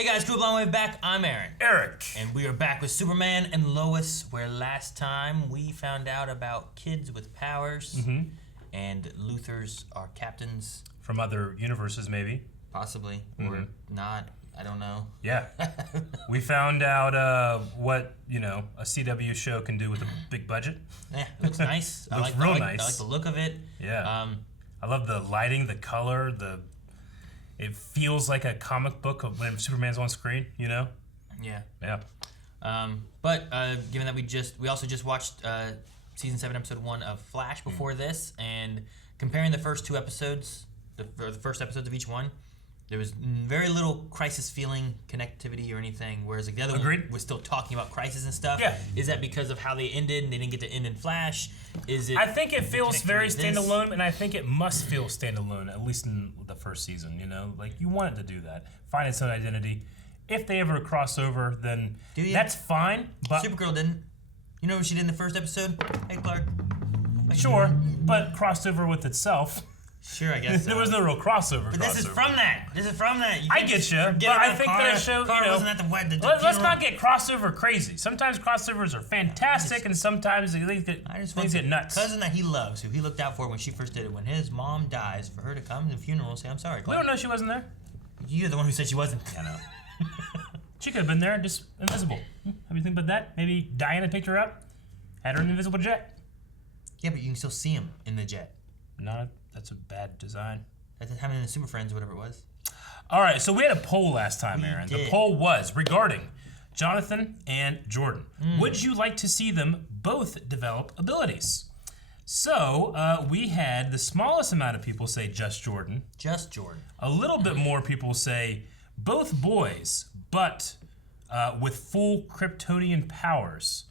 Hey guys, Group Long Way back. I'm Aaron. Eric. And we are back with Superman and Lois, where last time we found out about kids with powers, and Luthor's are captains. From other universes, maybe. Possibly, or not. I don't know. Yeah. We found out what, a CW show can do with a big budget. Yeah, it looks nice. Looks I nice. like the look of it. Yeah. I love the lighting, the color, it feels like a comic book of when Superman's on screen, Yeah. Yeah. But given that we also just watched season 7, episode 1 of Flash before this, and comparing the first two episodes, the first episodes of each one, there was very little crisis feeling, connectivity, or anything, whereas the other one was still talking about crisis and stuff. Yeah. Is that because of how they ended and they didn't get to end in Flash? I think it feels very standalone, and I think it must feel standalone, at least in the first season, Like, you want it to do that. Find its own identity. If they ever cross over, then that's fine, but... Supergirl didn't. You know what she did in the first episode? Hey, Clark. Sure, but crossed over with itself. Sure, I guess so. There was no real crossover. But this is from that. I get you, but I think that show, wasn't at the let's not get crossover crazy. Sometimes crossovers are fantastic, and sometimes things get nuts. Cousin that he loves, who he looked out for when she first did it, when his mom dies, for her to come to the funeral and say, "I'm sorry, Clark." We don't know she wasn't there. You're the one who said she wasn't. I know. She could have been there, just invisible. Have you think about that? Maybe Diana picked her up, had her in an invisible jet. Yeah, but you can still see him in the jet. That's a bad design. That's happening in the Super Friends or whatever it was. All right, so we had a poll last time, Aaron. The poll was regarding Jonathan and Jordan. Would you like to see them both develop abilities? So we had the smallest amount of people say just Jordan. Just Jordan. A little bit more people say both boys, but with full Kryptonian powers.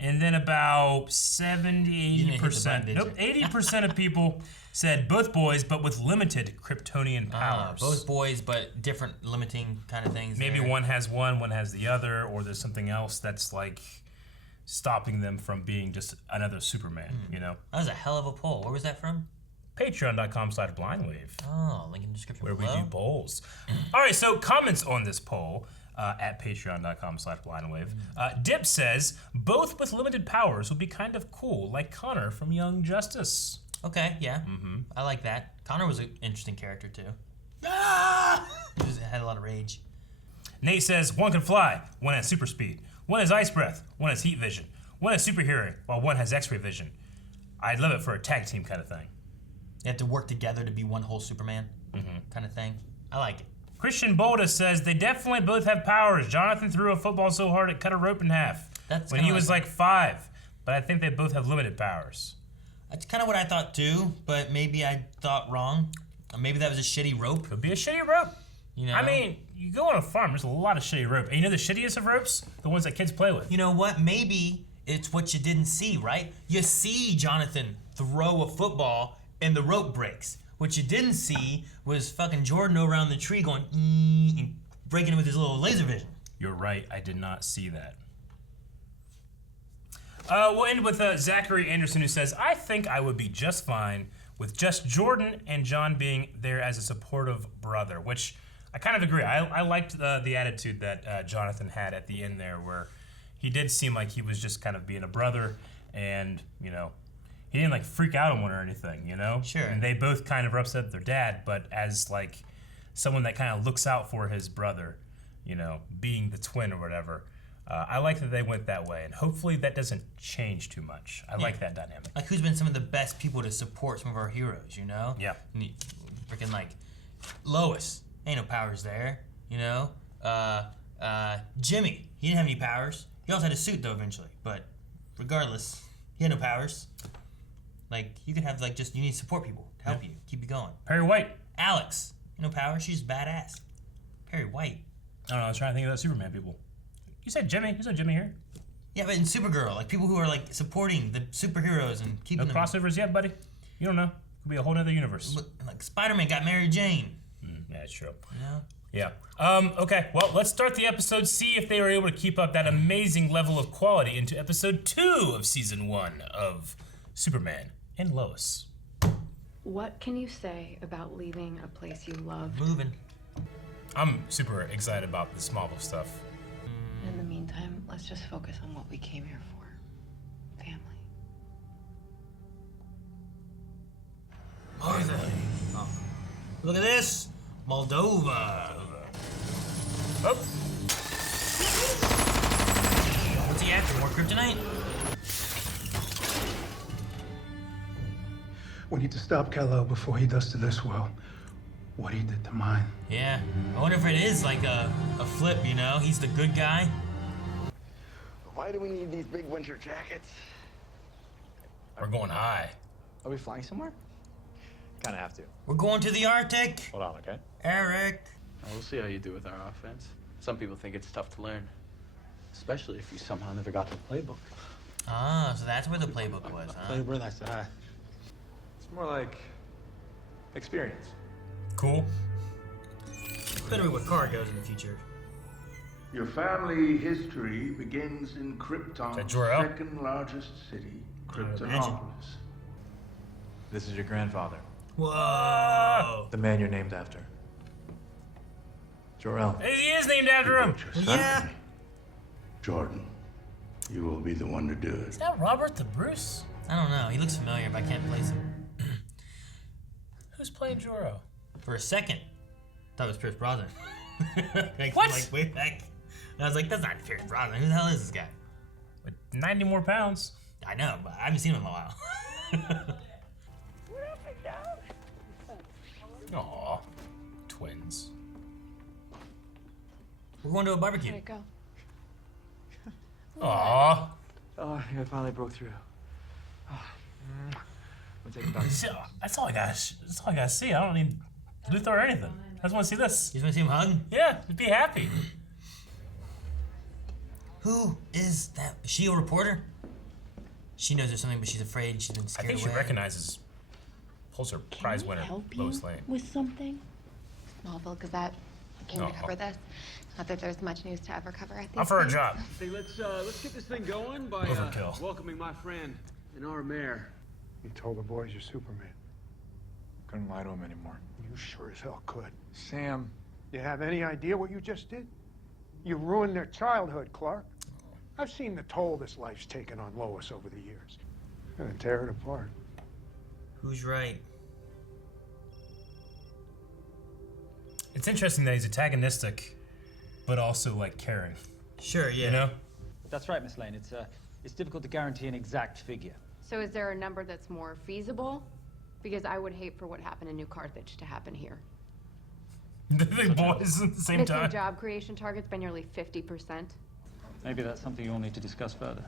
And then about 70, 80%. Nope, 80% of people said both boys, but with limited Kryptonian powers. Both boys, but different limiting kind of things. Maybe one has one has the other, or there's something else that's like stopping them from being just another Superman, That was a hell of a poll. Where was that from? Patreon.com/blindwave. Oh, link in the description where below. we do polls. All right, so comments on this poll at patreon.com/blindwave. Dip says, both with limited powers would be kind of cool, like Connor from Young Justice. Okay, yeah. I like that. Connor was an interesting character, too. He had a lot of rage. Nate says, one can fly, one has super speed. One has ice breath, one has heat vision. One has super hearing, while one has x-ray vision. I'd love it for a tag team kind of thing. They have to work together to be one whole Superman kind of thing. I like it. Christian Bolda says, they definitely both have powers. Jonathan threw a football so hard it cut a rope in half when he was like 5. But I think they both have limited powers. That's kind of what I thought too, but maybe I thought wrong. Maybe that was a shitty rope. Could be a shitty rope. I mean, you go on a farm, there's a lot of shitty rope. And the shittiest of ropes? The ones that kids play with. You know what? Maybe it's what you didn't see, right? You see Jonathan throw a football and the rope breaks. What you didn't see was fucking Jordan around the tree going and breaking it with his little laser vision. You're right, I did not see that. We'll end with Zachary Anderson, who says, I think I would be just fine with just Jordan and John being there as a supportive brother, which I kind of agree. I liked the attitude that Jonathan had at the end there, where he did seem like he was just kind of being a brother, and, he didn't like freak out on one or anything, Sure. And they both kind of were upset at their dad, but as like someone that kind of looks out for his brother, being the twin or whatever. I like that they went that way, and hopefully that doesn't change too much. I like that dynamic. Like, who's been some of the best people to support some of our heroes, Yeah. Freaking like Lois, ain't no powers there, Jimmy, he didn't have any powers. He also had a suit though eventually, but regardless, he had no powers. Like, you can have you need support people to help you, keep you going. Perry White. Alex, no powers, she's badass. Perry White. I don't know, I was trying to think of those Superman people. You said Jimmy. You said Jimmy here. Yeah, but in Supergirl, like people who are like supporting the superheroes and keeping them. No crossovers yet, buddy. You don't know. Could be a whole other universe. Like Spider-Man got Mary Jane. Yeah, it's true. Yeah. Okay. Well, let's start the episode. See if they were able to keep up that amazing level of quality into episode 2 of season 1 of Superman and Lois. What can you say about leaving a place you love? Moving. I'm super excited about the Smallville stuff. In the meantime, let's just focus on what we came here for. Family. Oh, look at this! Moldova! Oh, What's he after? More kryptonite? We need to stop Kal-El before he does to this world what he did to mine. Yeah. I wonder if it is like a flip, you know? He's the good guy. Why do we need these big winter jackets? we're going high. Are we flying somewhere? Kind of have to. We're going to the Arctic. Hold on, okay? Eric. We'll see how you do with our offense. Some people think it's tough to learn, especially if you somehow never got the playbook. Ah, so that's where the playbook was, huh? Playbook, that's that. It's more like experience. Cool. Better be where Car goes in the future. Your family history begins in Krypton's that Jor-El? second largest city, imagine. Kryptonopolis. This is your grandfather, Whoa! the man you're named after. Jor-El. He is named after him. Yeah. Jordan, you will be the one to do it. Is that Robert the Bruce? I don't know. He looks familiar, but I can't place him. Who's playing Jor-El? For a second, thought it was Pierce Brosnan. What? Like way back. And I was like, that's not Pierce Brosnan. Who the hell is this guy? With 90 more pounds. I know, but I haven't seen him in a while. Aw, twins. We're going to a barbecue. Where'd it go? Aw. Oh, I think I finally broke through. We'll take it back. See, that's all I got. That's all I gotta see. I don't need Luthor or anything. I just want to see this. You just want to see him hug? Yeah, just be happy. Who is that? Is she a reporter? She knows there's something, but she's afraid. She's been I scared think she away. recognizes Pulitzer Prize Can we winner help you Lois Lane. with something? Smallville Gazette. I came to Uh-oh. cover this. Not that there's much news to ever cover, I think. Offer her a job. Hey, let's get this thing going by Overkill. welcoming my friend and our mayor. You told the boys you're Superman. Couldn't lie to him anymore. You sure as hell could. Sam. You have any idea what you just did? You ruined their childhood, Clark. I've seen the toll this life's taken on Lois over the years. I'm gonna tear it apart. Who's right? It's interesting that he's antagonistic, but also like caring. Sure, yeah. You know? That's right, Miss Lane. It's difficult to guarantee an exact figure. So is there a number that's more feasible? Because I would hate for what happened in New Carthage to happen here. The big boys at the same Missing time. job creation target's by nearly 50%. Maybe that's something you'll need to discuss further.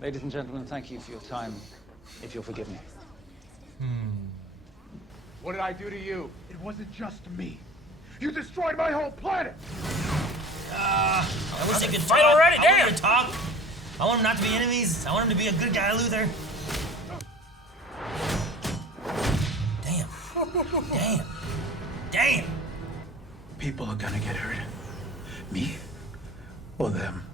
Ladies and gentlemen, thank you for your time, if you'll forgive me. What did I do to you? It wasn't just me. You destroyed my whole planet! I wish they could Fight talk. already, I want damn! them to talk. I want them not to be enemies. I want them to be a good guy, Luthor. Damn. Damn. Damn. People are gonna get hurt. Me or them.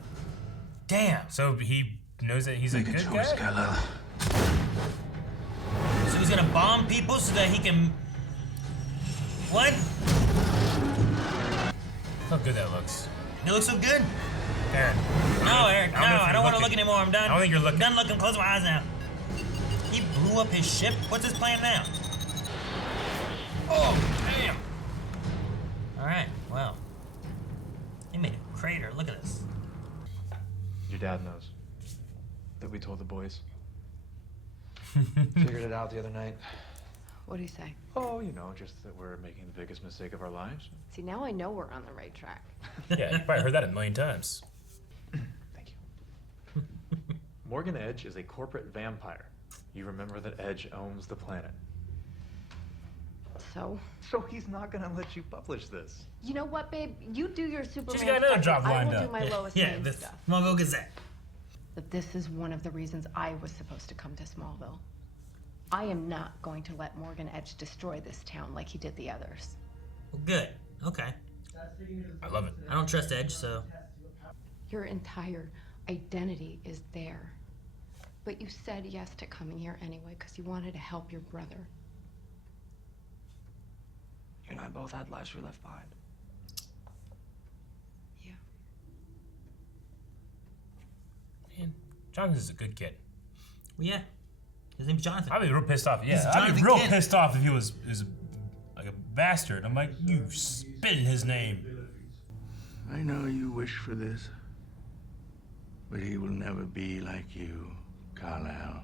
Damn. So he knows that he's a Make a good choice, guy? Kal-El. So he's gonna bomb people so that he can. What? Look how good that looks. It looks so good. Aaron. No, Eric. No, I don't want to look looking. anymore. I'm done. I don't think you're looking. I'm done looking. Close my eyes now. He blew up his ship. What's his plan now? Oh, damn. All right. Well, he made a crater. Look at this. Your dad knows that we told the boys. Figured it out the other night. What'd he say? Oh, you know, just that we're making the biggest mistake of our lives. See, now I know we're on the right track. Yeah, you probably heard that a million times. Thank you. Morgan Edge is a corporate vampire. You remember that Edge owns the planet. So, So he's not gonna let you publish this. you know what, babe? You do your Superman got another stuff, job I lined will up. do my Lois Yeah, Lane this stuff. Smallville Gazette. But this is one of the reasons I was supposed to come to Smallville. I am not going to let Morgan Edge destroy this town like he did the others. Well, good. Okay. I love it. I don't trust Edge, so. Your entire identity is there. But you said yes to coming here anyway because you wanted to help your brother. You and I both had lives we left behind. Jonathan's a good kid. Well, yeah. His name's Jonathan. I'd be real pissed off. He's Yeah, I'd be Jonathan real Kent. pissed off if he was like a bastard. I'm like, you spit in his name. I know you wish for this, but he will never be like you, Carlisle.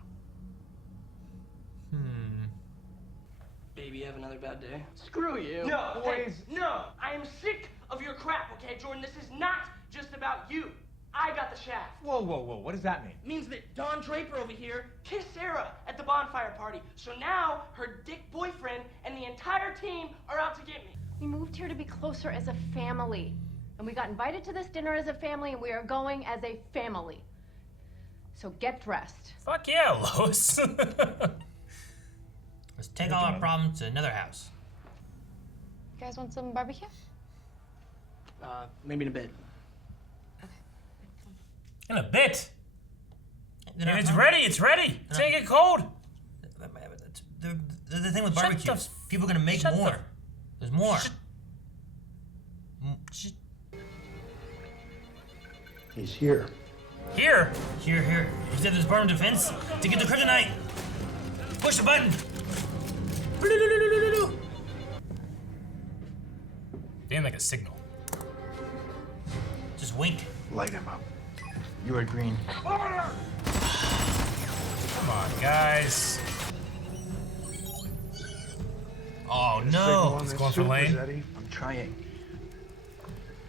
Baby, you have another bad day? Screw you. No, boys. hey, no. I am sick of your crap, okay, Jordan? This is not just about you. I got the shaft. Whoa, whoa, whoa. What does that mean? It means that Don Draper over here kissed Sarah at the bonfire party. So now her dick boyfriend and the entire team are out to get me. We moved here to be closer as a family. And we got invited to this dinner as a family, and we are going as a family. So get dressed. Fuck yeah, Lois. Let's take all our problems to another house. You guys want some barbecue? Maybe in a bit. In a bit. They're not If it's home. ready, it's ready. It's gonna get cold. The thing with Shut barbecues, the- people are gonna make shut more. the- There's more. He's here. Here. Here. He said there's Department of Defense to get the kryptonite. Push the button. Damn, like a signal. Just wink. Light him up. You are green. Come on, guys. Oh Signal no. on It's this going for suit, Lane. Rossetti. I'm trying.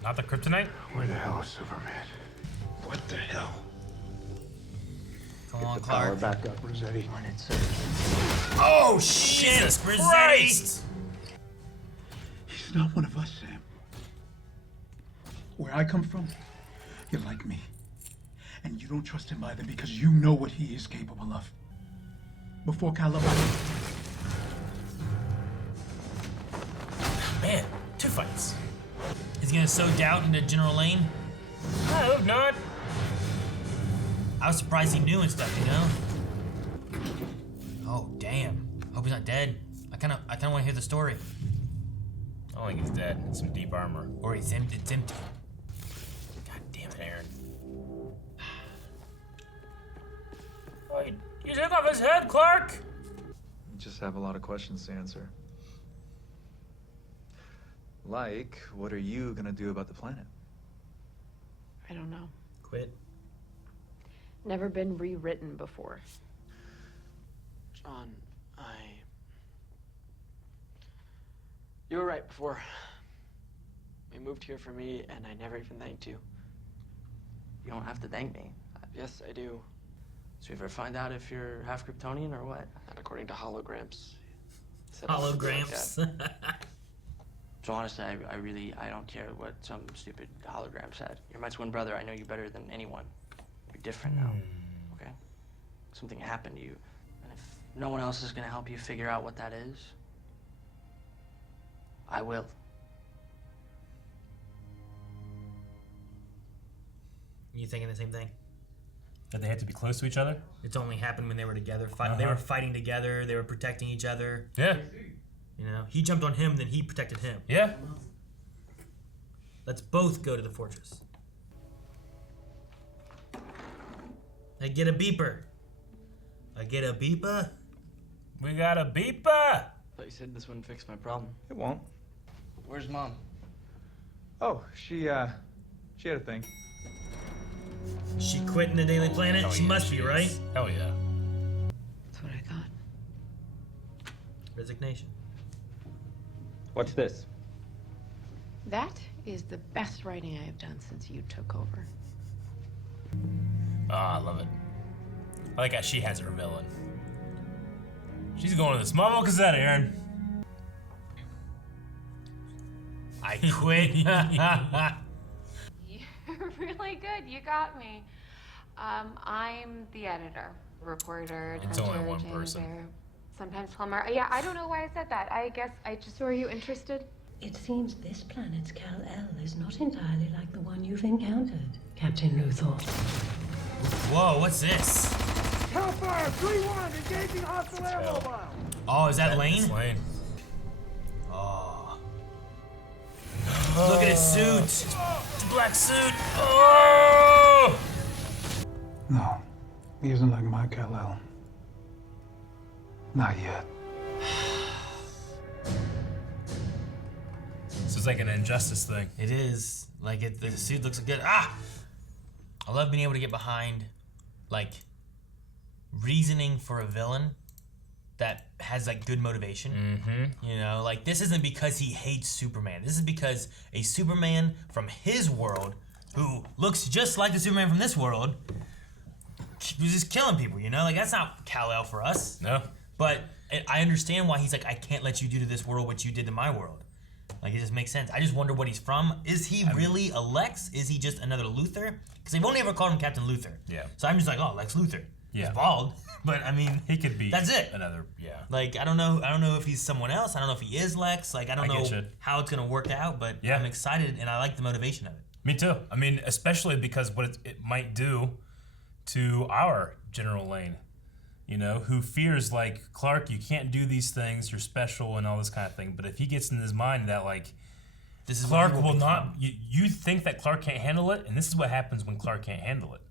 Not the kryptonite? Where the hell is Superman? What the hell? Come on, Power Clark. back up. Rossetti. When it serves. Oh shit! Jesus Rossetti. Christ! He's not one of us, Sam. Where I come from, you're like me. And you don't trust him either because you know what he is capable of. Before Colorado. Man, 2 fights. He's gonna sow doubt into General Lane. I hope not. I was surprised he knew and stuff, you know? Oh damn. Hope he's not dead. I kinda wanna hear the story. I don't think he's dead. Some deep armor. Or it's empty. God damn it, Aaron. Wait, you took off his head, Clark! You just have a lot of questions to answer. Like, what are you gonna do about the planet? I don't know. Quit. Never been rewritten before. John, You were right before. You moved here for me, and I never even thanked you. You don't have to thank me. Yes, I do. So you ever find out if you're half Kryptonian or what? Not according to holograms. Holograms. So honestly, I don't care what some stupid hologram said. You're my twin brother. I know you better than anyone. You're different now, okay? Something happened to you. And if no one else is gonna help you figure out what that is, I will. You thinking the same thing? That they had to be close to each other? It's only happened when they were together. They were fighting together. They were protecting each other. Yeah. You know, he jumped on him, then he protected him. Yeah. Let's both go to the fortress. I get a beeper. I get a beeper. We got a beeper. I thought you said this wouldn't fix my problem. It won't. Where's Mom? Oh, she had a thing. She quit in the Daily Planet? She must be, right? Hell yeah. That's what I thought. Resignation. What's this? That is the best writing I have done since you took over. Oh, I love it. I like how she has her villain. She's going to the Smallville Gazette, Aaron. I quit. You're really good. You got me. I'm the editor, reporter, It's editor, only one janitor, person. sometimes plumber. Yeah, I don't know why I said that. I guess I just. So are you interested? It seems this planet's Kal-El is not entirely like the one you've encountered, Captain Luthor. Whoa, what's this? Hellfire 3-1, engaging hostile air mobile. Oh, is that Lane? That's Lane. Oh. Look at his suit. The black suit. Oh! No. He isn't like my Kal-El. Not yet. This is like an Injustice thing. It is. Like, the suit looks good. Ah! I love being able to get behind, like, reasoning for a villain that has, like, good motivation. Mm-hmm. You know, like, this isn't because he hates Superman. This is because a Superman from his world, who looks just like the Superman from this world, was just killing people, you know? Like, that's not Kal-El for us. No. But I understand why he's like, I can't let you do to this world what you did to my world. Like, it just makes sense. I just wonder what he's from. Is he really a Lex? Is he just another Luthor? Because they've only ever called him Captain Luthor. Yeah. So I'm just like, oh, Lex Luthor. Yeah. He's bald. But, I mean, he could be that's it. Another, yeah. Like, I don't know if he's someone else. I don't know if he is Lex. Like, I don't know you. how it's going to work out, but Yeah. I'm excited, and I like the motivation of it. Me too. I mean, especially because what it might do to our General Lane, you know, who fears, like, Clark, you can't do these things, you're special and all this kind of thing. But if he gets in his mind that, like, this is Clark will not, you think that Clark can't handle it, and this is what happens when Clark can't handle it.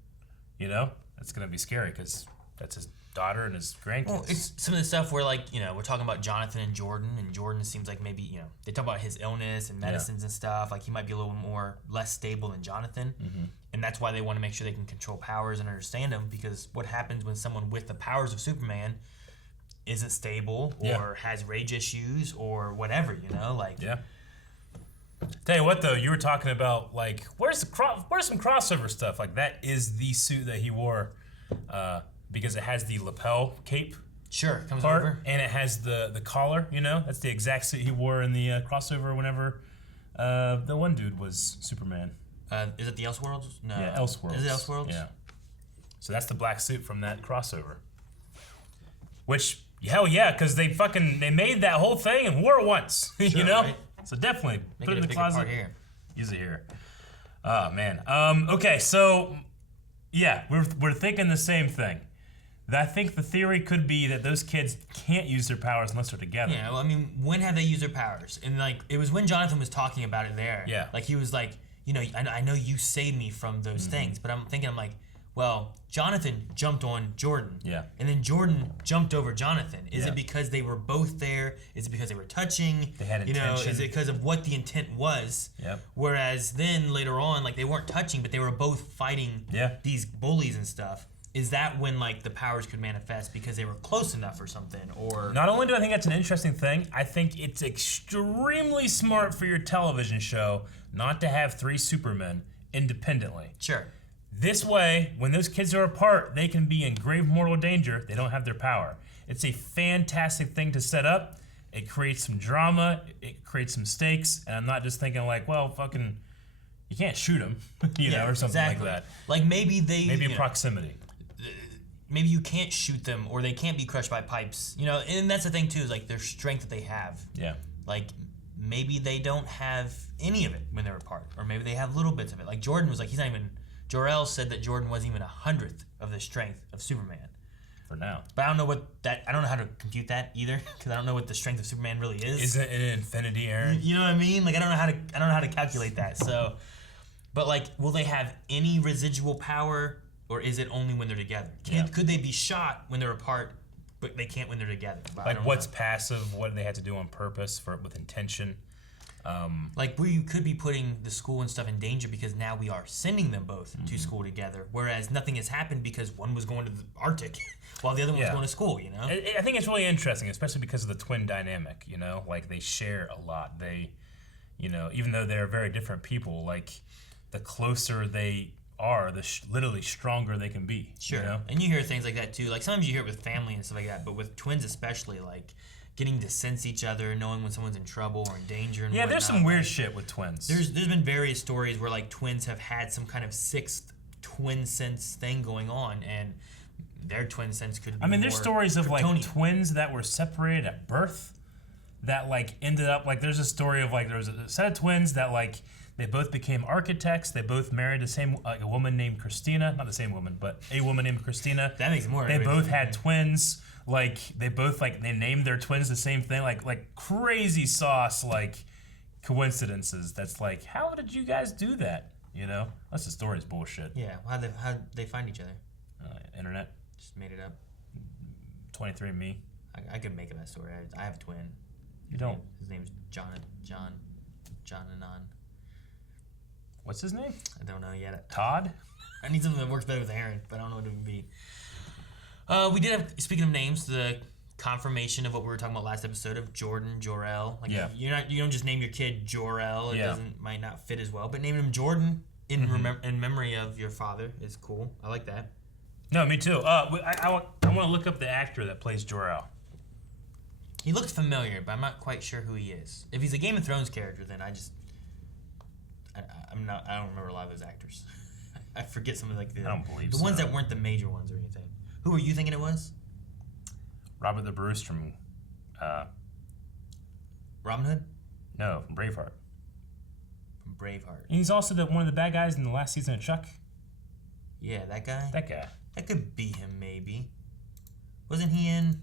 You know? That's going to be scary because that's his daughter and his grandkids. Well, it's some of the stuff where, like, you know, we're talking about Jonathan and Jordan seems like maybe, you know, they talk about his illness and medicines and stuff. Like, he might be a little less stable than Jonathan. Mm-hmm. And that's why they want to make sure they can control powers and understand them, because what happens when someone with the powers of Superman isn't stable or has rage issues or whatever, you know? Like, yeah. Tell you what, though, you were talking about, like, where's some crossover stuff? Like, that is the suit that he wore because it has the lapel cape. Sure, comes part, over. And it has the collar, you know? That's the exact suit he wore in the crossover whenever the one dude was Superman. Is it the Elseworlds? No. Yeah, Elseworlds. Is it Elseworlds? Yeah. So that's the black suit from that crossover. Which, hell yeah, because they made that whole thing and wore it once, Sure, you know? Right? So definitely Make put it in the bigger closet. part here. Use it here. Oh, man. Okay, so, yeah, we're thinking the same thing. I think the theory could be that those kids can't use their powers unless they're together. Yeah, well, I mean, when have they used their powers? And, like, it was when Jonathan was talking about it there. Yeah. Like, he was like, you know, I know you saved me from those things, but I'm like, well, Jonathan jumped on Jordan. Yeah. And then Jordan jumped over Jonathan. Is Yeah. it because they were both there? Is it because they were touching? They had You know, intention. is it because of what the intent was? Yep. Whereas then later on, like, they weren't touching, but they were both fighting these bullies and stuff. Is that when, like, the powers could manifest because they were close enough or something? Or Not only do I think that's an interesting thing, I think it's extremely smart for your television show not to have 3 Supermen independently. Sure. This way, when those kids are apart, they can be in grave mortal danger. They don't have their power. It's a fantastic thing to set up. It creates some drama. It creates some stakes. And I'm not just thinking like, well, fucking, you can't shoot them, you know, or something exactly. like that. Like maybe Maybe proximity. Maybe you can't shoot them, or they can't be crushed by pipes. You know, and that's the thing too, is like their strength that they have. Yeah. Like maybe they don't have any of it when they're apart, or maybe they have little bits of it. Like Jordan was like, he's not even. Jor-El said that Jordan wasn't even 100th of the strength of Superman. For now. But I don't know what that. I don't know how to compute that either, because I don't know what the strength of Superman really is. Is it an infinity, Aaron? You know what I mean? Like I don't know how to calculate that. So, but like, will they have any residual power, or is it only when they're together? Could they be shot when they're apart, but they can't when they're together? But Like what's passive? What they had to do on purpose with intention? Like we could be putting the school and stuff in danger because now we are sending them both to school together, whereas nothing has happened because one was going to the Arctic while the other one was going to school, you know? I think it's really interesting, especially because of the twin dynamic, you know? Like, they share a lot. They, you know, even though they're very different people, like, the closer they are, the literally stronger they can be. Sure. You know? And you hear things like that, too. Like, sometimes you hear it with family and stuff like that, but with twins especially, like, getting to sense each other, knowing when someone's in trouble or in danger and Yeah, there's whatnot. some weird shit with twins. There's been various stories where, like, twins have had some kind of sixth twin sense thing going on, and their twin sense could be there's stories of, like, Kryptonian. twins that were separated at birth that, like, ended up, like, there's a story of, like, there was a set of twins that, like, they both became architects. They both married the same, like, a woman named Christina. Not the same woman, but a woman named Christina. That makes more. They both had twins. Like, they both, like, they named their twins the same thing. Like crazy sauce, like, coincidences. That's like, how did you guys do that? You know? That's the story's bullshit. Yeah, how'd they find each other? Internet. Just made it up. 23andMe. I could make up that story. I have a twin. You don't. His name's John Anon. What's his name? I don't know yet. Todd? I need something that works better with Aaron, but I don't know what it would be. We did have, speaking of names, the confirmation of what we were talking about last episode of Jordan, Jor-El. Like you don't just name your kid Jor-El. It might not fit as well, but naming him Jordan in memory of your father is cool. I like that. No, me too. I want to look up the actor that plays Jor-El. He looks familiar, but I'm not quite sure who he is. If he's a Game of Thrones character, then I don't remember a lot of those actors. I forget some of like the ones that weren't the major ones or anything. Who were you thinking it was? Robert the Bruce from Robin Hood? No, from Braveheart. From Braveheart. And he's also one of the bad guys in the last season of Chuck. Yeah, that guy? That guy. That could be him, maybe. Wasn't he in...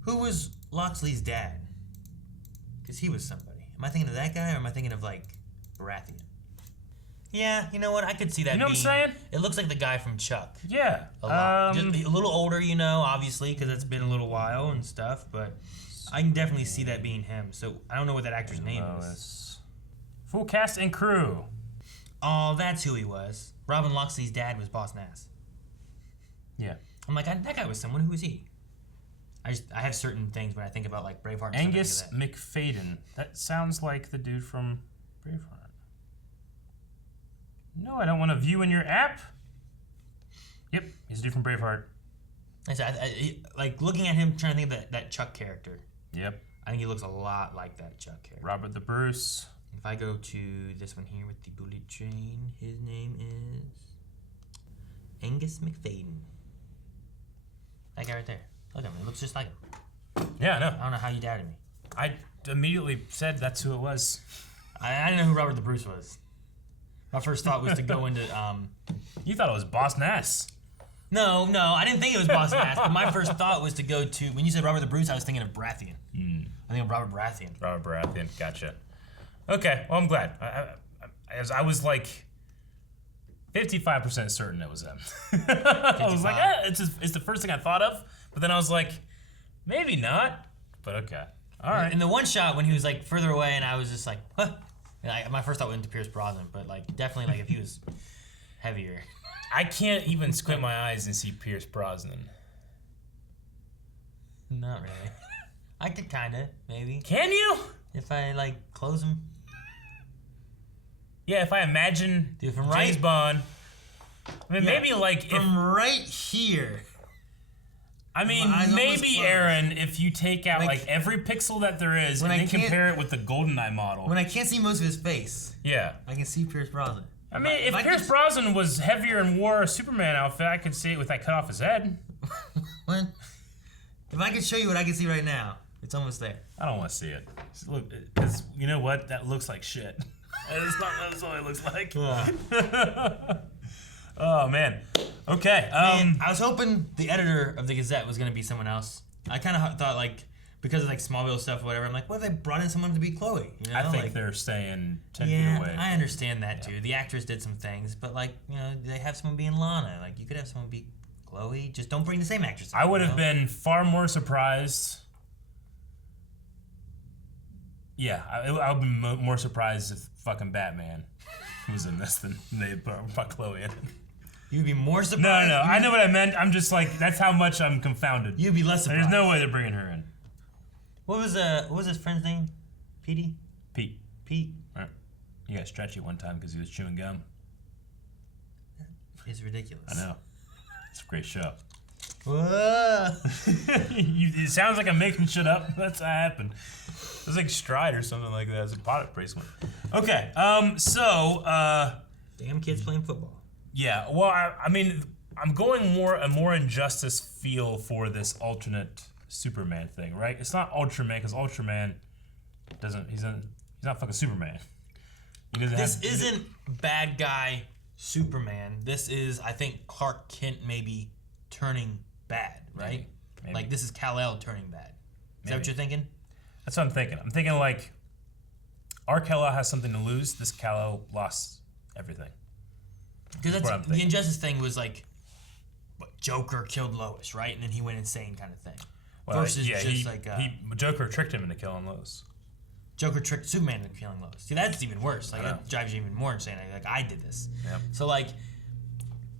Who was Loxley's dad? Because he was somebody. Am I thinking of that guy, or am I thinking of, like, Baratheon? Yeah, you know what? I could see that. You know what I'm saying? It looks like the guy from Chuck. Yeah. A lot. Just a little older, you know, obviously, because it's been a little while and stuff, but I can definitely see that being him. So I don't know what that actor's name is. Full cast and crew. Oh, that's who he was. Robin Loxley's dad was Boss Nass. Yeah. I'm like, that guy was someone. Who was he? I have certain things when I think about like Braveheart. Angus McFadden. That sounds like the dude from Braveheart. No, I don't want to view in your app. Yep, he's a dude from Braveheart. Like looking at him, trying to think of that Chuck character. Yep. I think he looks a lot like that Chuck character. Robert the Bruce. If I go to this one here with the bullet train, his name is Angus McFadden. That guy right there. Look at him. It looks just like him. Yeah, I know. I don't know how you doubted me. I immediately said that's who it was. I didn't know who Robert the Bruce was. My first thought was to go into... You thought it was Boss Nass. No, I didn't think it was Boss Nass, but my first thought was to go to... When you said Robert the Bruce, I was thinking of Baratheon. I think of Robert Baratheon. Robert Baratheon, gotcha. Okay, well, I'm glad. I was like 55% certain it was him. I was like, it's the first thing I thought of, but then I was like, maybe not, but okay. All right. In the one shot when he was like further away, and I was just like, huh? My first thought went to Pierce Brosnan, but like definitely like if he was heavier. I can't even squint my eyes and see Pierce Brosnan. Not really. I could kinda, maybe. Can you? If I like close them. Yeah, if I imagine James Bond. I mean, maybe like from right here. I mean, maybe Aaron, if you take out like every pixel that there is and then compare it with the GoldenEye model. When I can't see most of his face, yeah, I can see Pierce Brosnan. I mean, if Pierce Brosnan was heavier and wore a Superman outfit, I could see it with that cut off his head. What? If I could show you what I can see right now, it's almost there. I don't want to see it. Look, because you know what? That looks like shit. That's what it looks like. Oh man. Okay. Man, I was hoping the editor of the Gazette was gonna be someone else. I kind of thought like because of like Smallville stuff or whatever. I'm like, what if they brought in someone to be Chloe? You know? I think they're staying 10 feet away. I understand that too. The actress did some things, but like they have someone being Lana. Like you could have someone be Chloe. Just don't bring the same actress. I would have been far more surprised. Yeah, I would have been more surprised if fucking Batman was in this than they put Chloe in. You'd be more surprised? No, I know what I meant. I'm just like, that's how much I'm confounded. You'd be less surprised. There's no way they're bringing her in. What was his friend's name? Petey? Pete. Right. He got stretchy one time because he was chewing gum. It's ridiculous. I know. It's a great show. Whoa. It sounds like I'm making shit up. That's what happened. It was like Stride or something like that. It's a product placement. Okay, damn kids playing football. Yeah, well, I mean, I'm going a more Injustice feel for this alternate Superman thing, right? It's not Ultraman, because Ultraman he's not fucking Superman. This isn't bad guy Superman. This is, I think, Clark Kent maybe turning bad, right? Maybe. Like this is Kal-El turning bad. Is that what you're thinking? That's what I'm thinking. I'm thinking like, our Kal-El has something to lose. This Kal-El lost everything. Because the Injustice thing was like Joker killed Lois, right? And then he went insane kind of thing. Well, Versus just Joker tricked him into killing Lois. Joker tricked Superman into killing Lois. See, that's even worse. Like, that drives you even more insane. Like, I did this. Yep. So, like,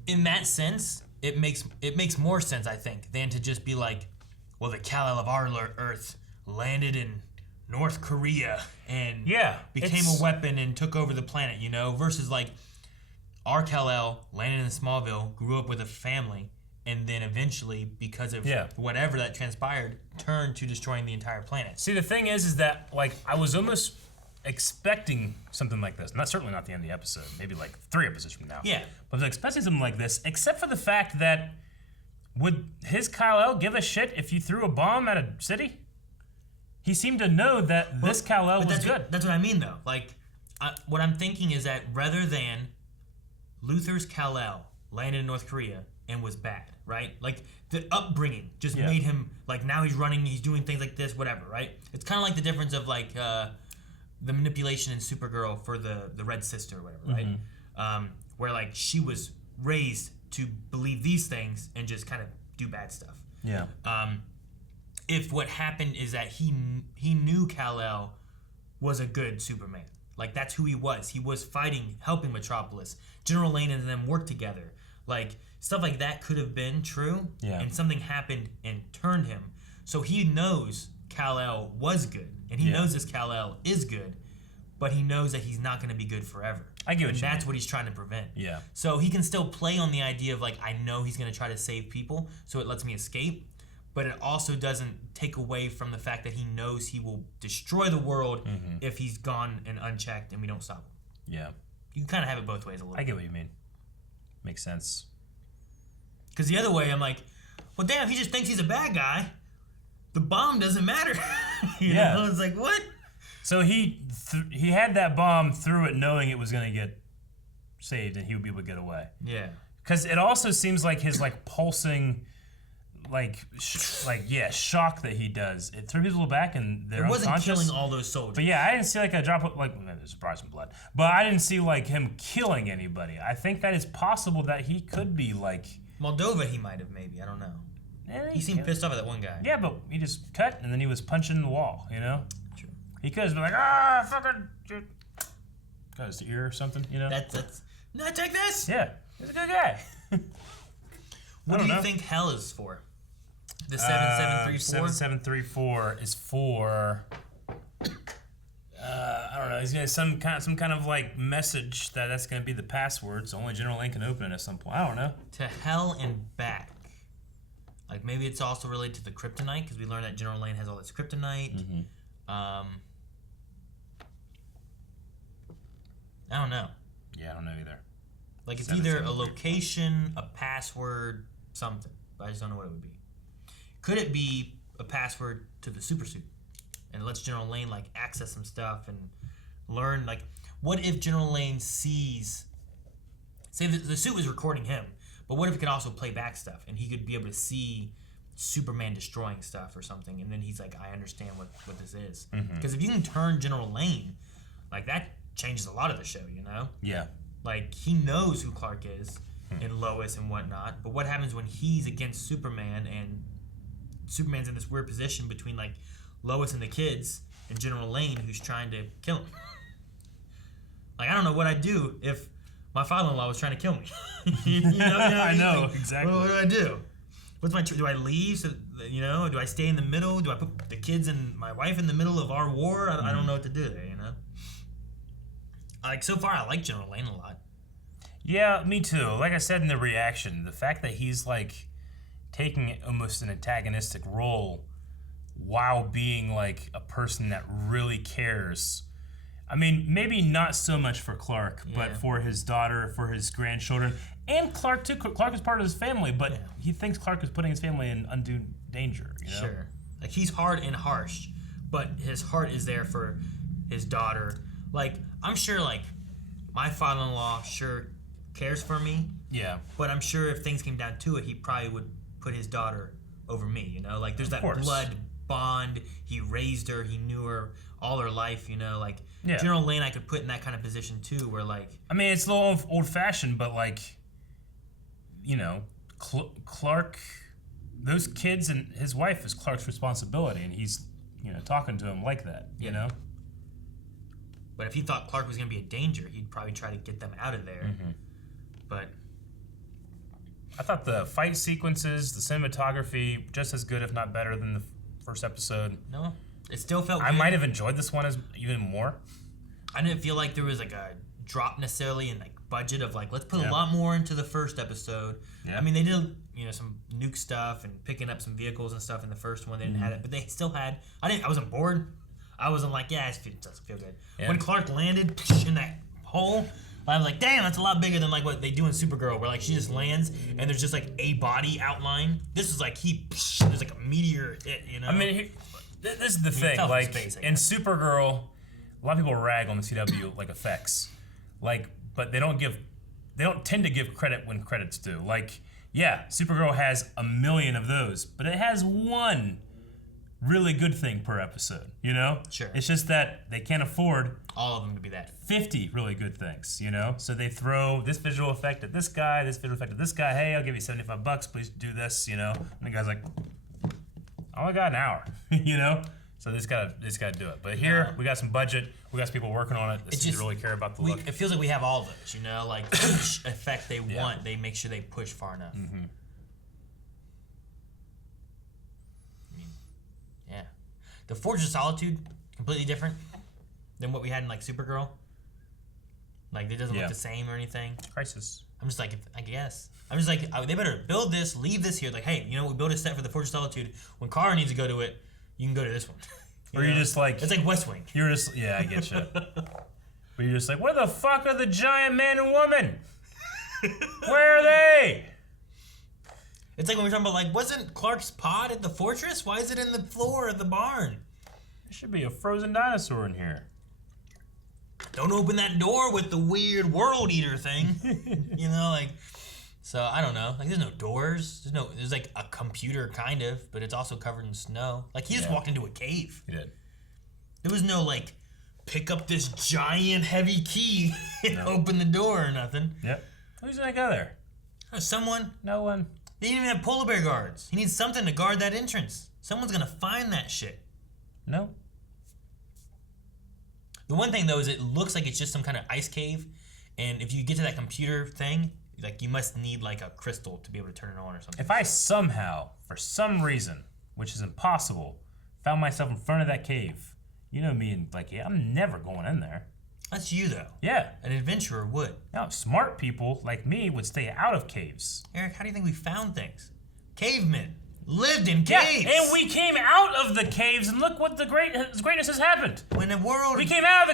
in that sense, it makes more sense, I think, than to just be like, well, the Kal-El of our Earth landed in North Korea and became a weapon and took over the planet, you know? Versus, like, our Kal-El landed in Smallville, grew up with a family, and then eventually, because of whatever that transpired, turned to destroying the entire planet. See, the thing is that, like, I was almost expecting something like this. Certainly not the end of the episode. Maybe, like, 3 episodes from now. Yeah. But I was expecting something like this, except for the fact that would his Kal-El give a shit if you threw a bomb at a city? He seemed to know that this Kal-El was good. That's what I mean, though. Like, what I'm thinking is that rather than Luthor's Kal-El landed in North Korea and was bad, right? Like, the upbringing just made him, like, now he's running, he's doing things like this, whatever, right? It's kind of like the difference of, like, the manipulation in Supergirl for the Red Sister or whatever, right? Where, like, she was raised to believe these things and just kind of do bad stuff. Yeah. If what happened is that he knew Kal-El was a good Superman. Like, that's who he was. He was fighting, helping Metropolis. General Lane and them worked together. Like, stuff like that could have been true, and something happened and turned him. So he knows Kal-El was good, and he knows this Kal-El is good, but he knows that he's not going to be good forever. I get what you mean. That's what he's trying to prevent. Yeah. So he can still play on the idea of, like, I know he's going to try to save people, so it lets me escape, but it also doesn't take away from the fact that he knows he will destroy the world if he's gone and unchecked and we don't stop him. Yeah. You can kind of have it both ways a little bit. I get what you mean. Makes sense. Because the other way, I'm like, well, damn, he just thinks he's a bad guy. The bomb doesn't matter. you know? It's like, what? So he had that bomb, threw it knowing it was going to get saved and he would be able to get away. Yeah. Because it also seems like his, like, pulsing, shock that he does. It threw people back and they're unconscious. It wasn't killing all those soldiers. But yeah, I didn't see, like, a drop of, like, there's probably some blood. But I didn't see, like, him killing anybody. I think that it's possible that he could be, like... Moldova, he might have, maybe. I don't know. He seemed pissed off at that one guy. Yeah, but he just cut and then he was punching the wall, you know? True. He could have been like, fucking... Got his ear or something, you know? That's... No, take this! Yeah, he's a good guy. What do you think hell is for? The 7734? 7734 is for... I don't know. He's gonna some kind of like message that's gonna be the password, so only General Lane can open it at some point. I don't know. To hell and back. Like, maybe it's also related to the kryptonite, because we learned that General Lane has all this kryptonite. I don't know. Yeah, I don't know either. Like, it's either a location, a password, something. But I just don't know what it would be. Could it be a password to the super suit? And it lets General Lane, like, access some stuff and learn, like, what if General Lane sees... Say the suit was recording him, but what if it could also play back stuff and he could be able to see Superman destroying stuff or something, and then he's like, I understand what this is. Because if you can turn General Lane, like, that changes a lot of the show, you know? Yeah. Like, he knows who Clark is and Lois and whatnot, but what happens when he's against Superman and Superman's in this weird position between, like, Lois and the kids and General Lane who's trying to kill him? Like, I don't know what I'd do if my father-in-law was trying to kill me. you know I know, like, exactly. What do I do? What's my do I leave? So, you know, do I stay in the middle? Do I put the kids and my wife in the middle of our war? I don't know what to do there, you know? Like, so far, I like General Lane a lot. Yeah, me too. Like I said in the reaction, the fact that he's, like, taking almost an antagonistic role while being, like, a person that really cares. I mean, maybe not so much for Clark, but for his daughter, for his grandchildren, and Clark too. Clark is part of his family, but he thinks Clark is putting his family in undue danger, you know? Sure. Like, he's hard and harsh, but his heart is there for his daughter. Like, I'm sure, like, my father-in-law sure cares for me. Yeah. But I'm sure if things came down to it, he probably would put his daughter over me, you know? Like, there's that blood bond. He raised her. He knew her all her life, you know? Like, General Lane I could put in that kind of position, too, where, like... I mean, it's a little old-fashioned, but, like, you know, Clark, those kids and his wife is Clark's responsibility, and he's, talking to him like that, you know? But if he thought Clark was going to be a danger, he'd probably try to get them out of there. Mm-hmm. But I thought the fight sequences, the cinematography, just as good, if not better, than the first episode. No, it still felt good. I might have enjoyed this one even more. I didn't feel like there was like a drop necessarily in like budget of like, let's put a lot more into the first episode. Yeah. I mean, they did, some nuke stuff and picking up some vehicles and stuff in the first one. They didn't have it, but they still had. I wasn't bored. I wasn't like, it doesn't feel good. Yeah. When Clark landed in that hole, I was like, damn, that's a lot bigger than like what they do in Supergirl, where like she just lands and there's just like a body outline. This is like there's like a meteor hit, I mean, this is the thing. Like in Supergirl, a lot of people rag on the CW like effects, but they don't tend to give credit when credit's due. Like, yeah, Supergirl has a million of those, but it has one really good thing per episode, Sure. It's just that they can't afford all of them to be that 50 really good things, So they throw this visual effect at this guy, this visual effect at this guy. Hey, I'll give you $75, please do this, And the guy's like, oh, I got an hour, So they just gotta do it. But here we got some budget, we got some people working on it. They really care about the look. It feels like we have all of those, Like each effect they want, they make sure they push far enough. Mm-hmm. Yeah. The Fortress of Solitude, completely different than what we had in like Supergirl. Like it doesn't look the same or anything. Crisis. I'm just like, I guess. I'm just like, they better build this, leave this here. Like, hey, we build a set for the Fortress of Solitude. When Kara needs to go to it, you can go to this one. Or you're just like... It's like West Wing. You're just... Yeah, I get you. But you're just like, where the fuck are the giant man and woman? Where are they? It's like when we're talking about, like, wasn't Clark's pod at the fortress? Why is it in the floor of the barn? There should be a frozen dinosaur in here. Don't open that door with the weird world eater thing. So I don't know. Like, there's no doors. There's like a computer kind of, but it's also covered in snow. Like, he just walked into a cave. He did. There was no like, pick up this giant heavy key and open the door or nothing. Yep. Who's gonna go there? Someone. No one. They didn't even have polar bear guards. He needs something to guard that entrance. Someone's gonna find that shit. No. The one thing though is it looks like it's just some kind of ice cave, and if you get to that computer thing, like you must need like a crystal to be able to turn it on or something. If I somehow, for some reason, which is impossible, found myself in front of that cave, me and like, I'm never going in there. That's you though. Yeah. An adventurer would. Now, smart people like me would stay out of caves. Eric, how do you think we found things? Cavemen lived in caves. Yeah, and we came out of the caves, and look what the greatness has happened. When the world... We came out.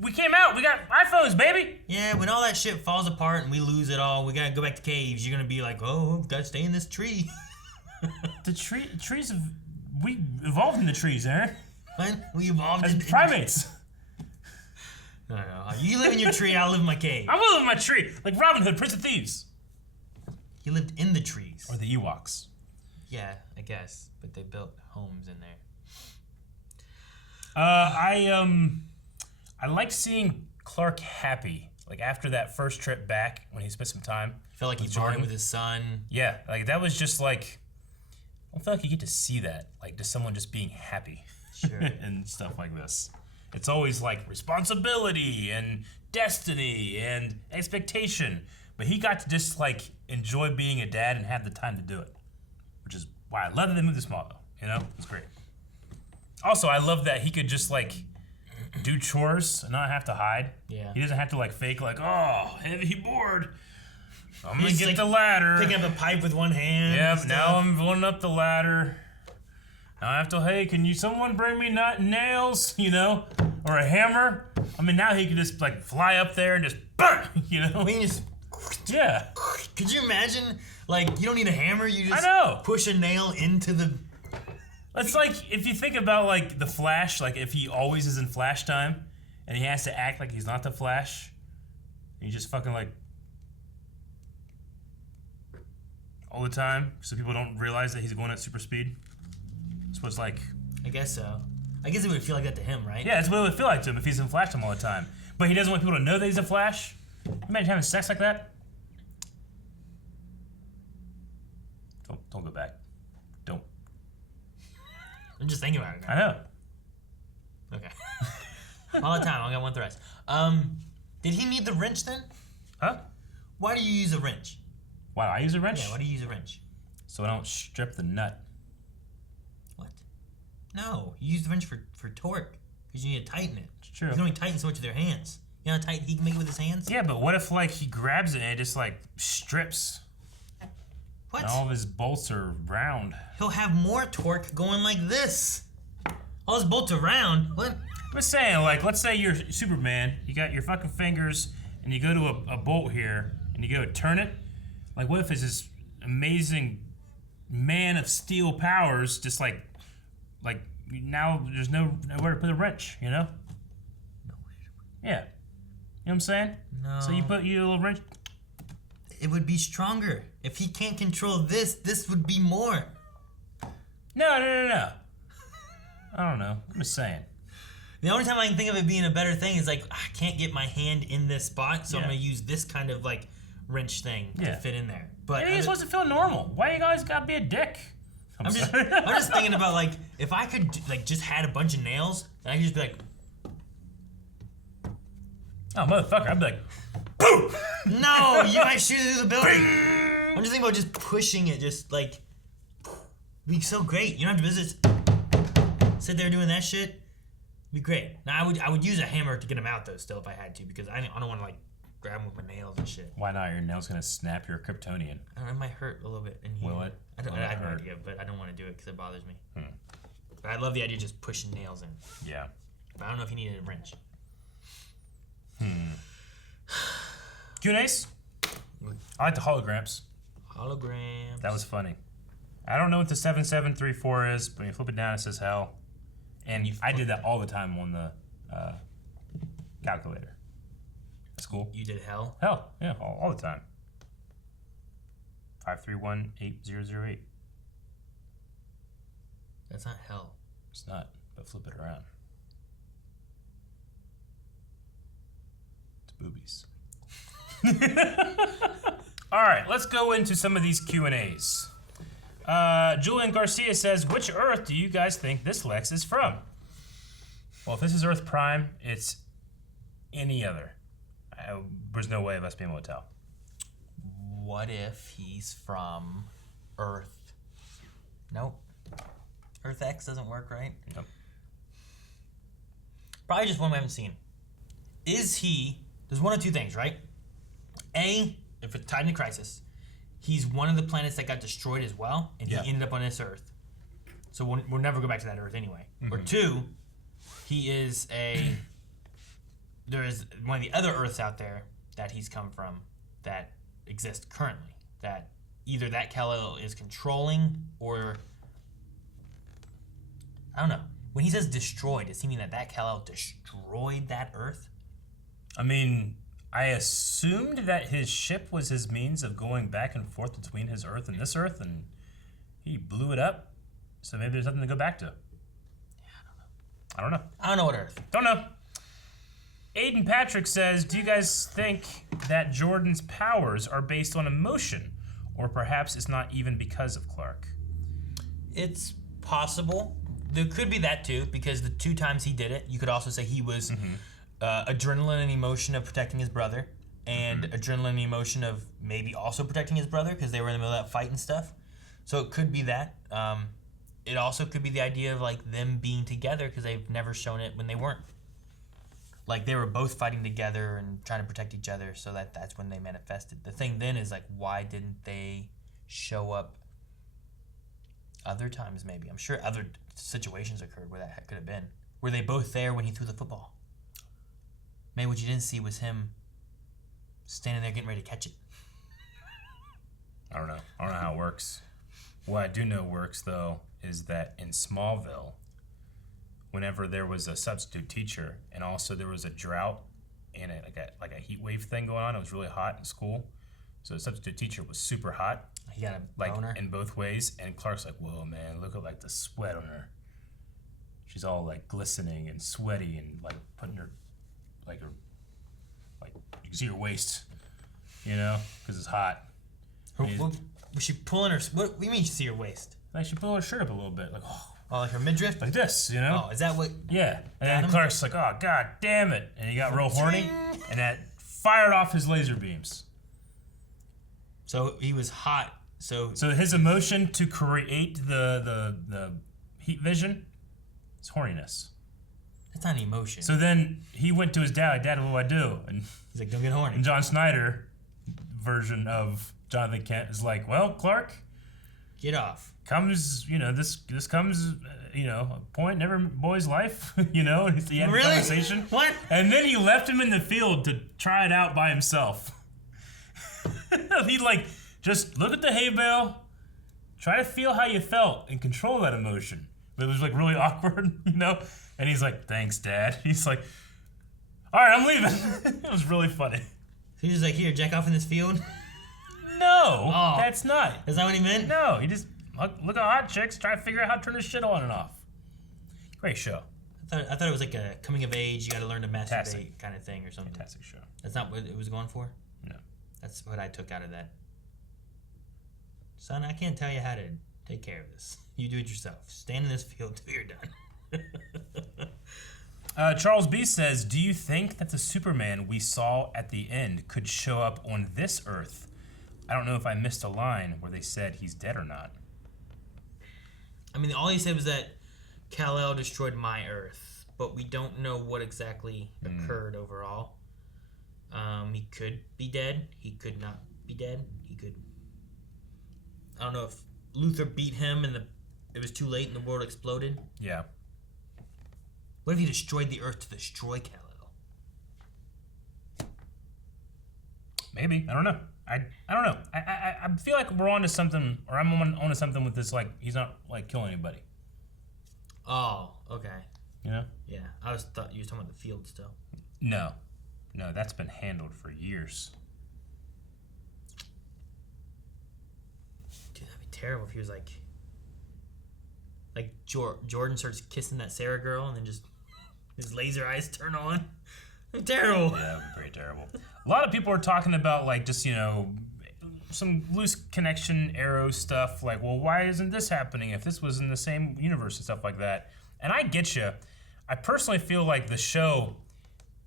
We got iPhones, baby. Yeah, when all that shit falls apart and we lose it all, we gotta go back to caves. You're gonna be like, oh, we've gotta stay in this tree. The trees, we evolved in the trees, Eric. When? We evolved as primates. I don't know. You live in your tree, I live in my cave. I live in my tree, like Robin Hood, Prince of Thieves. He lived in the trees. Or the Ewoks. Yeah, I guess, but they built homes in there. I like seeing Clark happy, like after that first trip back when he spent some time. Felt like he bonded with his son. Yeah, like that was just like, I don't feel like you get to see that, like just someone just being happy. Sure. And stuff like this. It's always like responsibility and destiny and expectation, but he got to just like enjoy being a dad and have the time to do it, which is why I love that they moved to Smallville. It's great. Also, I love that he could just like do chores and not have to hide. Yeah. He doesn't have to like fake like, oh, heavy board. I'm gonna get like the ladder. Picking up a pipe with one hand. Yep. Now I'm going up the ladder. Now I have to. Hey, can someone bring me nails? Or a hammer. I mean, now he can just like fly up there and just, We just. Yeah. Could you imagine? Like, you don't need a hammer. You just push a nail into the. It's like if you think about like the Flash, like if he always is in Flash time, and he has to act like he's not the Flash, and he just fucking like all the time, so people don't realize that he's going at super speed. That's what it's like. I guess so. I guess it would feel like that to him, right? Yeah, that's what it would feel like to him if he's in Flash time all the time. But he doesn't want people to know that he's a Flash. Imagine having sex like that. Don't go back. Don't. I'm just thinking about it now. I know. Okay. All the time. I got one threat. Did he need the wrench then? Huh? Why do you use a wrench? Why do I use a wrench? Yeah, why do you use a wrench? So I don't strip the nut. What? No, you use the wrench for torque because you need to tighten it. It's true. You can only tighten so much with your hands. You know how tight he can make it with his hands? Yeah, but what if like he grabs it and it just like strips? What? And all of his bolts are round. He'll have more torque going like this. All his bolts are round. What? I'm just saying, like, let's say you're Superman, you got your fucking fingers, and you go to a bolt here, and you go to turn it. Like, what if it's this amazing man of steel powers, just like now there's nowhere to put a wrench, you know? Yeah. You know what I'm saying? No. So you put your little wrench. It would be stronger. If he can't control this would be more. No. I don't know. I'm just saying. The only time I can think of it being a better thing is like, I can't get my hand in this spot, so I'm Yeah. gonna use this kind of like wrench thing to fit in there. But you're supposed to feel normal. Why you guys gotta be a dick? I'm just thinking about like, if I could like just had a bunch of nails, and I could just be like, oh motherfucker, I'd be like, no, you might shoot it through the building. I'm just thinking about just pushing it, just like, be so great. You don't have to sit there doing that shit. Be great. Now I would use a hammer to get them out though, still if I had to, because I don't want to like grab them with my nails and shit. Why not? Your nail's gonna snap your Kryptonian. I don't know, it might hurt a little bit in here. Will it? I have no idea, but I don't want to do it because it bothers me. But I love the idea of just pushing nails in. Yeah. But I don't know if you needed a wrench. Q&As? I like the holograms. Holograms. That was funny. I don't know what the 7734 is, but when you flip it down, it says hell. And I did that all the time on the calculator. That's cool. You did hell? Hell, yeah, all the time. 5318008. That's not hell. It's not, but flip it around. It's boobies. All right, let's go into some of these Q&As. Julian Garcia says, which Earth do you guys think this Lex is from? Well, if this is Earth Prime, it's any other. There's no way of us being able to tell. What if he's from Earth? Nope. Earth X doesn't work, right? Nope. Probably just one we haven't seen. Is he... There's one of two things, right? A, if it's tied into Crisis, he's one of the planets that got destroyed as well, and he ended up on this Earth. So we'll never go back to that Earth anyway. Or two, he is a... There is one of the other Earths out there that he's come from that exist currently. That either that Kal-El is controlling or... I don't know. When he says destroyed, does he mean that Kal-El destroyed that Earth? I mean, I assumed that his ship was his means of going back and forth between his Earth and this Earth, and he blew it up. So maybe there's something to go back to. Yeah, I don't know. I don't know what Earth. Don't know. Aiden Patrick says, do you guys think that Jordan's powers are based on emotion, or perhaps it's not even because of Clark? It's possible. There could be that too, because the two times he did it, you could also say he was adrenaline and emotion of protecting his brother, and adrenaline and emotion of maybe also protecting his brother, because they were in the middle of that fight and stuff. So it could be that. It also could be the idea of like them being together, because they've never shown it when they weren't. Like they were both fighting together and trying to protect each other, so that's when they manifested. The thing then is like, why didn't they show up other times? Maybe I'm sure other situations occurred where that could have been. Were they both there when he threw the football? Maybe what you didn't see was him standing there getting ready to catch it. I don't know. I don't know how it works. What I do know works though is that in Smallville, whenever there was a substitute teacher and also there was a drought and like a heat wave thing going on, it was really hot in school. So the substitute teacher was super hot. He got a like boner. in both ways, and Clark's like, whoa man, look at like the sweat on her. She's all like glistening and sweaty and like putting her like you can see her waist, you know, because it's hot. Who Was she pulling her? What do you mean you see her waist? Like she pulled her shirt up a little bit, like like her midriff, like this, you know? Oh, is that what? Yeah. And then Clark's like, oh god damn it, and he got real horny, and that fired off his laser beams. So he was hot. So his emotion to create the heat vision is horniness. That's not an emotion. So then he went to his dad, like, Dad, what do I do? And he's like, don't get horny. And John Snyder version of Jonathan Kent is like, well, Clark, get off. Comes, this comes, a point in every boy's life, and he had the conversation. What? And then he left him in the field to try it out by himself. He'd just look at the hay bale, try to feel how you felt, and control that emotion. But it was really awkward, And he's like, thanks, Dad. He's like, all right, I'm leaving. It was really funny. He's just like, here, jack off in this field? No, that's not. Is that what he meant? No, he just look at hot chicks, try to figure out how to turn his shit on and off. Great show. I thought it was like a coming of age, you got to learn to masturbate kind of thing or something. Fantastic show. That's not what it was going for? No. That's what I took out of that. Son, I can't tell you how to take care of this. You do it yourself. Stand in this field till you're done. Charles B says, do you think that the Superman we saw at the end could show up on this Earth? I don't know if I missed a line where they said he's dead or not. I mean, all he said was that Kal-El destroyed my Earth, but we don't know what exactly occurred overall. He could be dead. He could not be dead. He could... I don't know if Luthor beat him and it was too late and the world exploded. Yeah. What if he destroyed the Earth to destroy Kal-El? Maybe. I don't know. I don't know. I feel like we're onto something, or I'm onto something with this, he's not, killing anybody. Oh, okay. Yeah, I thought you were talking about the field still. No, that's been handled for years. Dude, that'd be terrible if he was Jordan starts kissing that Sarah girl and then just his laser eyes turn on. Terrible. Yeah, very terrible. A lot of people are talking about some loose connection Arrow stuff. Well, why isn't this happening if this was in the same universe and stuff like that? And I get you. I personally feel like the show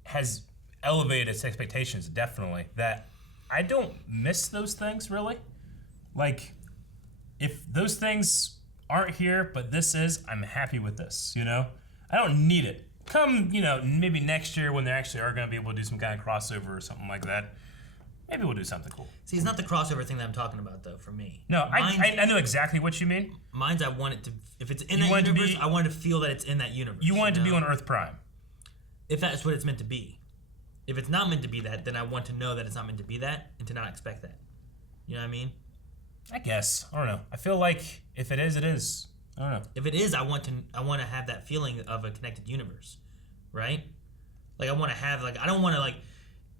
has elevated its expectations, definitely. That I don't miss those things, really. If those things aren't here, but this is, I'm happy with this, I don't need it. Come, maybe next year when they actually are going to be able to do some kind of crossover or something like that, maybe we'll do something cool. See, it's not the crossover thing that I'm talking about, though, for me. No, I know exactly what you mean. Mine's I want it to, if it's in that universe, I want it to feel that it's in that universe. You want it to be on Earth Prime. If that's what it's meant to be. If it's not meant to be that, then I want to know that it's not meant to be that and to not expect that. You know what I mean? I guess. I don't know. I feel like if it is, it is. I don't know. If it is, I want to have that feeling of a connected universe, right? I want to have I don't want to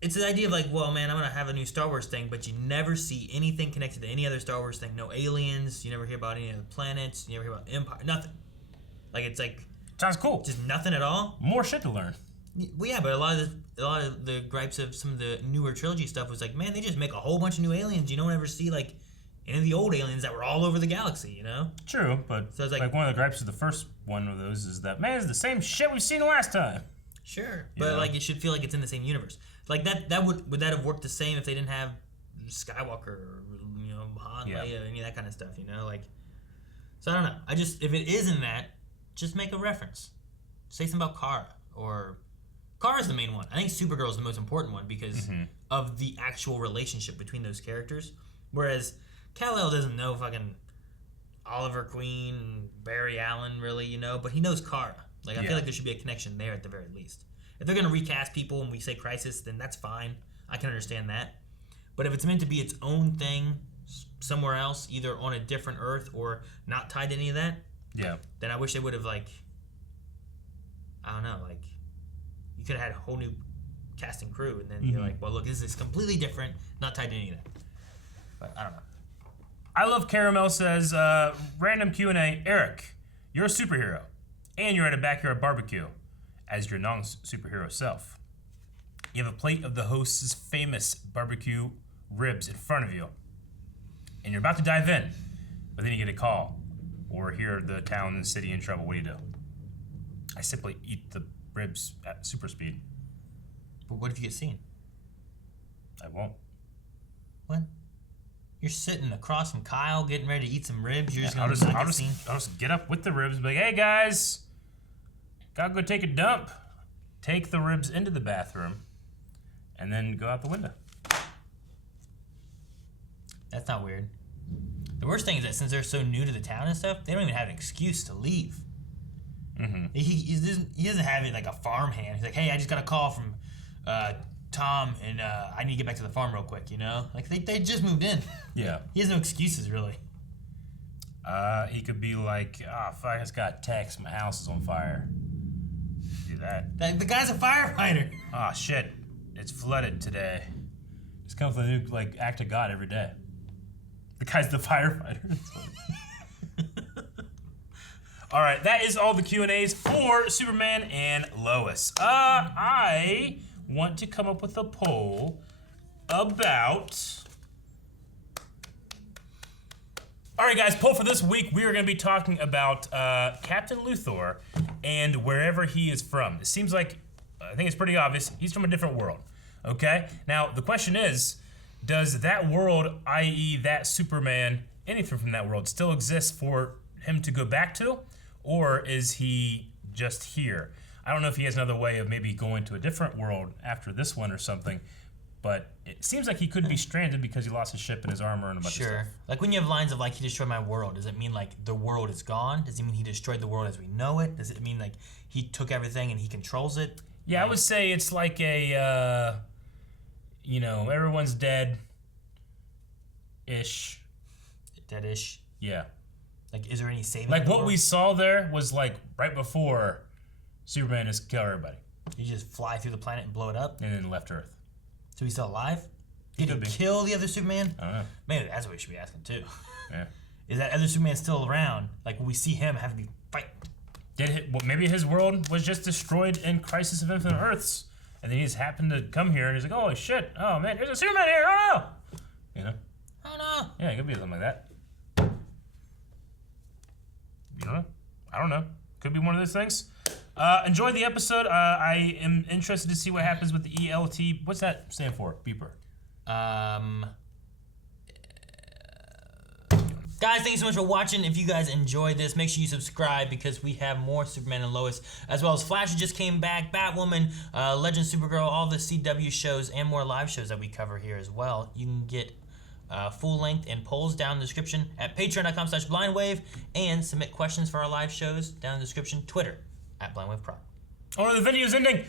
it's the idea of well, man, I'm gonna have a new Star Wars thing, but you never see anything connected to any other Star Wars thing. No aliens. You never hear about any other planets. You never hear about Empire. Nothing. It's sounds cool. Just nothing at all. More shit to learn. Well, yeah, but a lot of the gripes of some of the newer trilogy stuff was man, they just make a whole bunch of new aliens. You don't ever see any of the old aliens that were all over the galaxy, True, but so it's one of the gripes of the first one of those is that, man, it's the same shit we've seen last time. Sure, but it should feel like it's in the same universe. Would that have worked the same if they didn't have Skywalker or Han, Leia, any of that kind of stuff, So I don't know. If it is in that, just make a reference. Say something about Kara, or Kara's the main one. I think Supergirl is the most important one because of the actual relationship between those characters. Whereas Kal-El doesn't know fucking Oliver Queen, Barry Allen, really, but he knows Kara. I feel like there should be a connection there at the very least. If they're going to recast people and we say Crisis, then that's fine. I can understand that. But if it's meant to be its own thing somewhere else, either on a different Earth or not tied to any of that, then I wish they would have, I don't know, you could have had a whole new cast and crew, and then you're well, look, this is completely different, not tied to any of that. But I don't know. I Love Caramel says, random Q&A, Eric, you're a superhero, and you're at a backyard barbecue as your non-superhero self. You have a plate of the host's famous barbecue ribs in front of you, and you're about to dive in, but then you get a call, or hear the town and city in trouble. What do you do? I simply eat the ribs at super speed. But what if you get seen? I won't. What? You're sitting across from Kyle, getting ready to eat some ribs. You're just I'll gonna not get just seen? I'll just get up with the ribs and be like, hey guys, gotta go take a dump. Take the ribs into the bathroom, and then go out the window. That's not weird. The worst thing is that since they're so new to the town and stuff, they don't even have an excuse to leave. Mm-hmm. He doesn't have it like a farmhand. He's like, hey, I just got a call from Tom, and I need to get back to the farm real quick, you know? Like, they just moved in. Yeah. He has no excuses, really. He could be like, fuck, I just got a text, my house is on fire. Do that. The guy's a firefighter. Oh, shit, it's flooded today. Just comes with a new, like, act of God every day. The guy's the firefighter. All right, that is all the Q&As for Superman and Lois. I want to come up with a poll about... All right, guys, poll for this week. We are going to be talking about Captain Luthor and wherever he is from. It seems like, I think it's pretty obvious, he's from a different world, okay? Now, the question is, does that world, i.e. that Superman, anything from that world, still exist for him to go back to? Or is he just here? I don't know if he has another way of maybe going to a different world after this one or something, but it seems like he could be stranded because he lost his ship and his armor and a bunch of stuff. Like when you have lines of like, he destroyed my world, does it mean like the world is gone? Does it mean he destroyed the world as we know it? Does it mean like he took everything and he controls it? Yeah, I would say it's like a, everyone's dead-ish. Dead-ish? Yeah. Like, is there any saving? Like what we saw there was like right before Superman just killed everybody. You just fly through the planet and blow it up? And then left Earth. So he's still alive? Did he kill the other Superman? I don't know. Maybe that's what we should be asking too. Yeah. Is that other Superman still around? Like, when we see him have to be fight? Maybe his world was just destroyed in Crisis of Infinite Earths, and then he just happened to come here, and he's like, "Oh shit! Oh man, there's a Superman here! Oh no!" You know? Oh no! Yeah, it could be something like that. You know? I don't know. Could be one of those things. Enjoy the episode. I am interested to see what happens with the ELT. What's that stand for? Beeper. Guys, thanks so much for watching. If you guys enjoyed this, make sure you subscribe because we have more Superman and Lois, as well as Flash just came back, Batwoman, Legend Supergirl, all the CW shows, and more live shows that we cover here as well. You can get full length and polls down in the description at patreon.com/blindwave, and submit questions for our live shows down in the description, Twitter @blindwaveprod. Oh no, the video's ending!